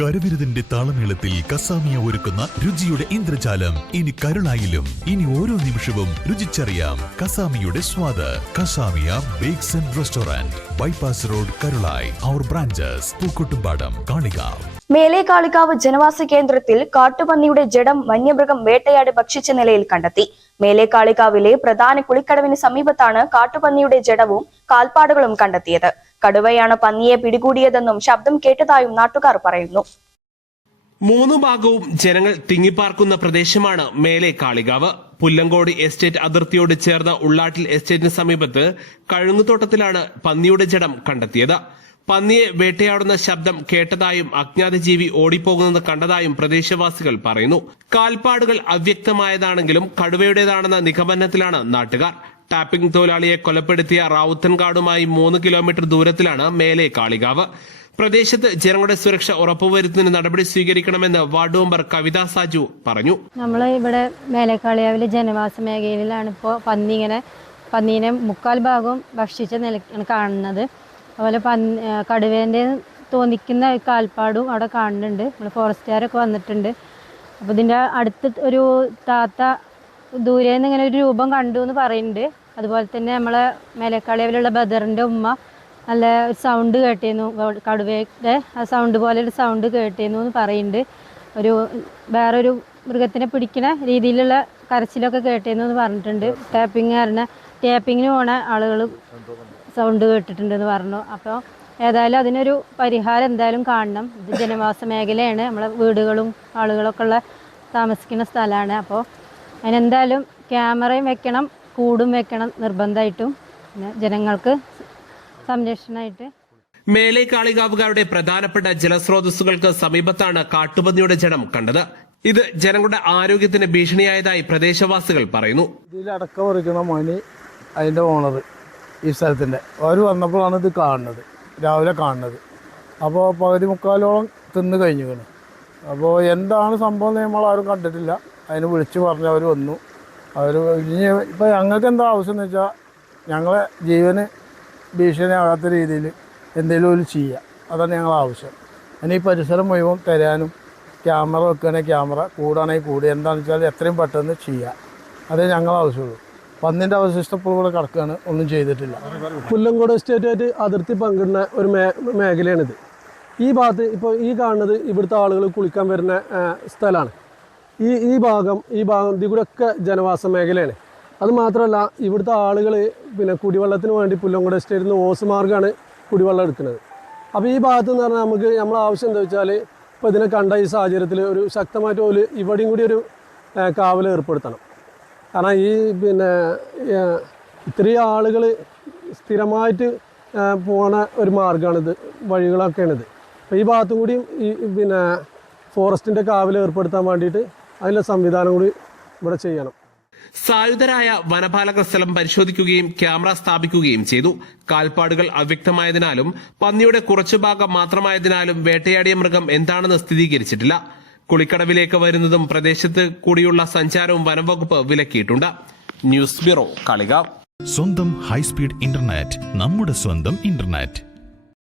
കരവിരുതിന്റെ താളമേളത്തിൽ കസാമിയ ഒരുക്കുന്ന രുചിയുടെ ഇന്ദ്രജാലം ഇനി കരുളായിലും. ഇനി ഓരോ നിമിഷവും രുചിച്ചറിയാം കസാമിയുടെ സ്വാദ്. Kasamiya bakes and restaurant, bypass road, Karulai. അവർ ബ്രാഞ്ചസ് പൂക്കോട്ടുംപാടം, കാളികാവ്. മേലെ കാളികാവ് ജനവാസ കേന്ദ്രത്തിൽ കാട്ടുപന്നിയുടെ ജഡം വന്യമൃഗം വേട്ടയാടി ഭക്ഷിച്ച നിലയിൽ കണ്ടെത്തി. മേലെ കാളികാവിലെ പ്രധാന കുളിക്കടവിന് സമീപത്താണ് കാട്ടുപന്നിയുടെ ജഡവും കാൽപ്പാടുകളും കണ്ടെത്തിയത്. കടുവയാണ് പന്നിയെ പിടികൂടിയതെന്നും ശബ്ദം കേട്ടതായും നാട്ടുകാർ പറയുന്നു. മൂന്നു ഭാഗവും ജനങ്ങൾ തിങ്ങിപ്പാർക്കുന്ന പ്രദേശമാണ് മേലെ കാളികാവ്. പുല്ലങ്കോട് എസ്റ്റേറ്റ് അതിർത്തിയോട് ചേർന്ന ഉള്ളാട്ടിൽ എസ്റ്റേറ്റിന് സമീപത്ത് കഴുങ്ങുതോട്ടത്തിലാണ് പന്നിയുടെ ജഡം കണ്ടെത്തിയത്. പന്നിയെ വേട്ടയാടുന്ന ശബ്ദം കേട്ടതായും അജ്ഞാത ജീവി ഓടിപ്പോകുന്നത് കണ്ടതായും പ്രദേശവാസികൾ പറയുന്നു. കാൽപ്പാടുകൾ അവ്യക്തമായതാണെങ്കിലും കടുവയുടേതാണെന്ന നിഗമനത്തിലാണ് നാട്ടുകാർ. ടാപ്പിംഗ് തൊഴിലാളിയെ കൊലപ്പെടുത്തിയ റാവുത്തൻകാടുമായി 3 കിലോമീറ്റർ ദൂരത്തിലാണ് മേലെ കാളികാവ്. പ്രദേശത്ത് ജനങ്ങളുടെ സുരക്ഷ ഉറപ്പുവരുത്തുന്നതിന് നടപടി സ്വീകരിക്കണമെന്ന് വാർഡ് മെമ്പർ കവിത സാജു പറഞ്ഞു. നമ്മൾ ഇവിടെ മേലേക്കാളികാവിലെ ജനവാസ മേഖലയിലാണ് ഇപ്പോൾ പന്നീനെ 3/4 ഭാഗവും ഭക്ഷിച്ച നിലയ്ക്കാണ് കാണുന്നത്. അതുപോലെ കടുവേൻ്റെ തോന്നിക്കുന്ന കാൽപ്പാടും അവിടെ കാണുന്നുണ്ട്. നമ്മൾ ഫോറസ്റ്റുകാരൊക്കെ വന്നിട്ടുണ്ട്. അപ്പോൾ ഇതിൻ്റെ അടുത്ത് ഒരു താത്ത ദൂരെ നിന്ന് ഇങ്ങനെ ഒരു രൂപം കണ്ടു എന്ന് പറയുന്നുണ്ട്. അതുപോലെ തന്നെ നമ്മളെ മേലേക്കാളികാവിലുള്ള ബദറിൻ്റെ ഉമ്മ നല്ല ഒരു സൗണ്ട് കേട്ടിരുന്നു, കടുവയുടെ ആ സൗണ്ട് പോലെ ഒരു സൗണ്ട് കേട്ടിരുന്നു എന്ന് പറയുന്നുണ്ട്. വേറൊരു മൃഗത്തിനെ പിടിക്കുന്ന രീതിയിലുള്ള കരച്ചിലൊക്കെ കേട്ടിരുന്നു എന്ന് പറഞ്ഞിട്ടുണ്ട്. ടാപ്പിങ്ങിന് പോണ ആളുകൾ സൗണ്ട് കേട്ടിട്ടുണ്ടെന്ന് പറഞ്ഞു. അപ്പോൾ ഏതായാലും അതിനൊരു പരിഹാരം എന്തായാലും കാണണം. ഇത് ജനവാസ മേഖലയാണ്, നമ്മളെ വീടുകളും ആളുകളൊക്കെ ഉള്ള താമസിക്കുന്ന സ്ഥലമാണ്. അപ്പോൾ അതിനെന്തായാലും ക്യാമറയും വെക്കണം, കൂടും വെക്കണം നിർബന്ധമായിട്ടും, പിന്നെ ജനങ്ങൾക്ക് സംരക്ഷണമായിട്ട്. മേലെ കാളികാവുകാരുടെ പ്രധാനപ്പെട്ട ജലസ്രോതസ്സുകൾക്ക് സമീപത്താണ് കാട്ടുപന്നിയുടെ ജഡം കണ്ടത്. ഇത് ജനങ്ങളുടെ ആരോഗ്യത്തിന് ഭീഷണിയായതായി പ്രദേശവാസികൾ പറയുന്നു. ഇതിലടക്കം പറിക്കുന്ന മണി അതിൻ്റെ ഓണർ ഈ സ്ഥലത്തിൻ്റെ അവർ വന്നപ്പോഴാണ് ഇത് കാണുന്നത്, രാവിലെ കാണുന്നത്. അപ്പോൾ പകുതി മുക്കാലോളം തിന്ന് കഴിഞ്ഞു. അപ്പോൾ എന്താണ് സംഭവം നമ്മളാരും കണ്ടിട്ടില്ല. അതിന് വിളിച്ച് പറഞ്ഞ് അവർ വന്നു. ഇപ്പോൾ ഞങ്ങൾക്ക് എന്താ ആവശ്യം എന്ന് വെച്ചാൽ ഞങ്ങളെ ജീവന് ഭീഷണിയാകാത്ത രീതിയിൽ എന്തെങ്കിലും ഒരു ചെയ്യുക, അതാണ് ഞങ്ങളെ ആവശ്യം. അതിന് ഈ പരിസരം മുഴുവൻ തരാനും ക്യാമറ വെക്കുകയാണെങ്കിൽ ക്യാമറ, കൂടാണെങ്കിൽ കൂടി, എന്താണെന്ന് വെച്ചാൽ എത്രയും പെട്ടെന്ന് ചെയ്യുക, അതേ ഞങ്ങളെ ആവശ്യമുള്ളൂ. പന്നിൻ്റെ അവശിഷ്ടം ഇപ്പോൾ ഇവിടെ കിടക്കുകയാണ്, ഒന്നും ചെയ്തിട്ടില്ല. പുല്ലങ്കോട് എസ്റ്റേറ്റായിട്ട് അതിർത്തി പങ്കിടുന്ന ഒരു മേഖലയാണിത്. ഈ ഭാഗത്ത് ഇപ്പോൾ ഈ കാണുന്നത് ഇവിടുത്തെ ആളുകൾ കുളിക്കാൻ വരുന്ന സ്ഥലമാണ്. ഈ ഭാഗം ഇതിൽ കൂടെയൊക്കെ ജനവാസ മേഖലയാണ്. അത് മാത്രമല്ല ഇവിടുത്തെ ആളുകൾ പിന്നെ കുടിവെള്ളത്തിന് വേണ്ടി പുല്ലങ്കോട് എസ്റ്റേറ്റിൽ നിന്ന് ഓസ് മാർഗ്ഗമാണ് കുടിവെള്ളം എടുക്കുന്നത്. അപ്പോൾ ഈ ഭാഗത്ത് എന്ന് പറഞ്ഞാൽ നമ്മളെ ആവശ്യം എന്താ വെച്ചാൽ ഇപ്പോൾ ഇതിനെ കണ്ട ഈ സാഹചര്യത്തിൽ ഒരു ശക്തമായിട്ട് ഒരു ഇവിടെയും കൂടി ഒരു കാവൽ ഏർപ്പെടുത്തണം. കാരണം ഇത്രയും ആളുകൾ സ്ഥിരമായിട്ട് പോണ ഒരു മാർഗ്ഗമാണിത്, വഴികളൊക്കെയാണിത്. അപ്പോൾ ഈ ഭാഗത്തും കൂടിയും ഫോറസ്റ്റിൻ്റെ കാവൽ ഏർപ്പെടുത്താൻ വേണ്ടിയിട്ട് അതിനുള്ള സംവിധാനം കൂടി ഇവിടെ ചെയ്യണം. സായുധരായ വനപാലകർ സ്ഥലം പരിശോധിക്കുകയും ക്യാമറ സ്ഥാപിക്കുകയും ചെയ്തു. കാൽപ്പാടുകൾ അവ്യക്തമായതിനാലും പന്നിയുടെ കുറച്ചു ഭാഗം മാത്രമായതിനാലും വേട്ടയാടിയ മൃഗം എന്താണെന്ന് സ്ഥിരീകരിച്ചിട്ടില്ല. കുളിക്കടവിലേക്ക് വരുന്നതും പ്രദേശത്ത് കൂടിയുള്ള സഞ്ചാരവും വനംവകുപ്പ് വിലക്കിയിട്ടുണ്ട്. News bureau, Kalikavu. സ്വന്തം ഹൈസ്പീഡ് ഇന്റർനെറ്റ്, നമ്മുടെ സ്വന്തം ഇന്റർനെറ്റ്.